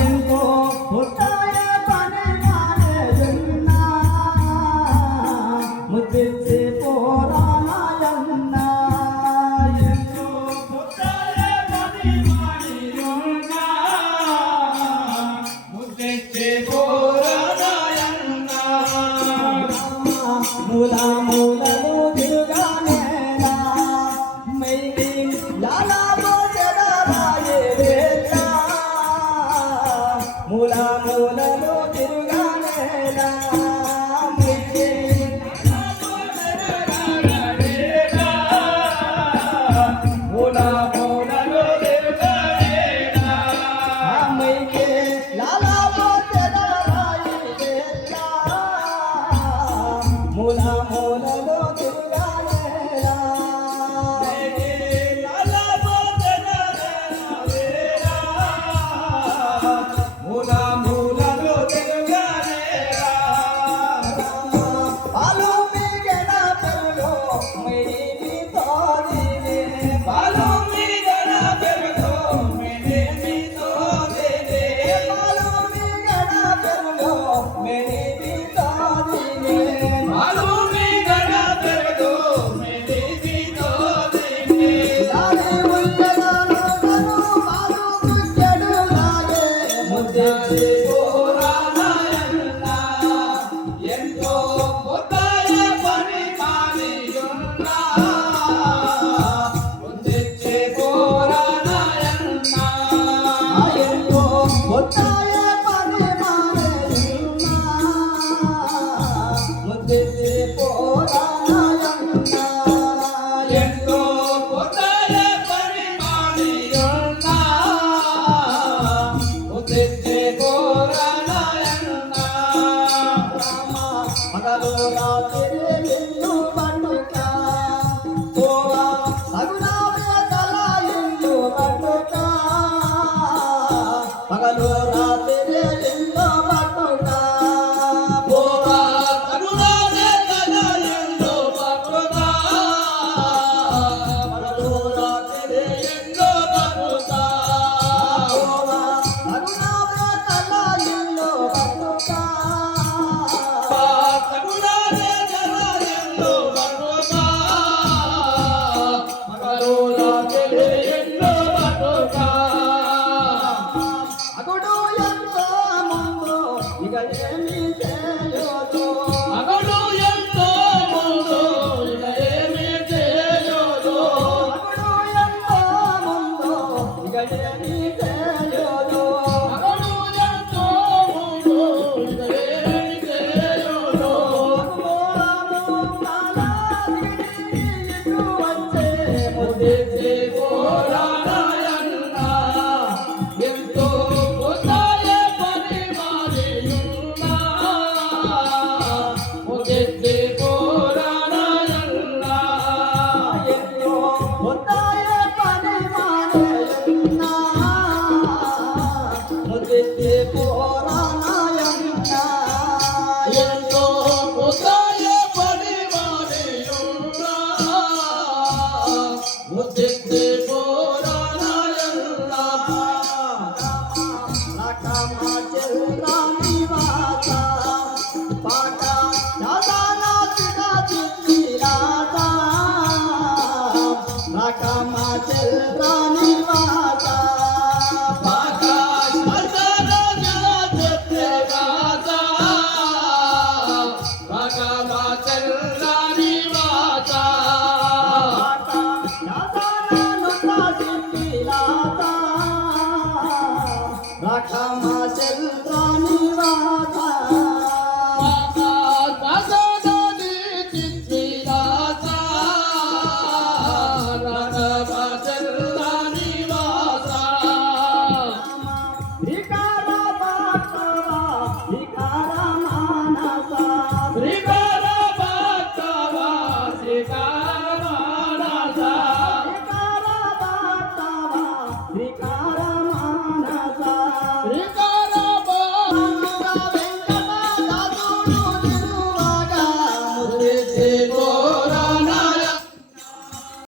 ఎంతో పుట్టాయ పని మానేయున్నా ముద్దిచ్చి పోరాయన్నా ఎంతో పుట్టాయ పని మానేయున్నా ముద్దిచ్చి పోరాయన్నా మూల మూలలో తిరుగానేనా మైకి లాలా బోజరాయే వేలా మూల మూలలో తిరుగానేనా మైకి మూల మూలలో తిరుగానేనా మైకి లాలా బోజరాయే వేలా మూల మూలలో తిరుగానేనా పాలు మీగడ పెరుగు మేని తోడినే పాలు మీగడ పెరుగు మేని తోడినే పాలు మీగడ పెరుగు మేని తోడినే పాలు మీగడ పెరుగు మేని తోడినే లాలి ముద్దను నను పాలు ముద్దడు లాగే ముద్దే పోరాయన్నా ఎంతో పుట్టాయ పని మానేయున్నా ముద్దిచ్చి పోరాయన్నా ఎంతో పుట్టాయ పని మానేయున్నా ముద్దిచ్చి పోరాయన్నా ఎంతో పుట్టాయ పని మానేయున్నా ముద్దిచ్చి పోరాయన్నా మగలు రాత్రి ఇల్లు పట్టుక పోవా సగుణావే తల ఇల్లు పట్టుక మగలు రాత్రి ఇల్లు పట్టుక పోరా తగులానే తలయంలో పట్టుగా మగలు రాత్రి ఎందో పట్టుగా పోవా సగుణావే తల ఇల్లు పట్టుక తగులానే తలయంలో పట్టుగా మగరోలాకే ఎందో పట్టుగా అగుడు ఎంతో ముందు ఇక ఏమి చేయదు అగడు ఎంతో ముందు ఇక ఏమీ చేయదు అగుడు ఎంతో ముందు ఇక ఏమి చేయదు అగడు ఎంతో ముందు ఇక ఏమీ చేయదు మూలము కాలాగిరి ఇటు వచ్చే ముద్దిచ్చి పోరాయన్నా ఎంతో పుట్టాయ పని మానేయున్నా ముద్దిచ్చి పోరాయన్నా ఎంతో ఉంటాయ పని మానేయున్నా ముద్దిచ్చి పోరాయన్నా ఎంతో పుట్టాయ పని మానేయున్నా ముద్దిచ్చి పోరాయన్నా రాఖమా చల్రాని వాతా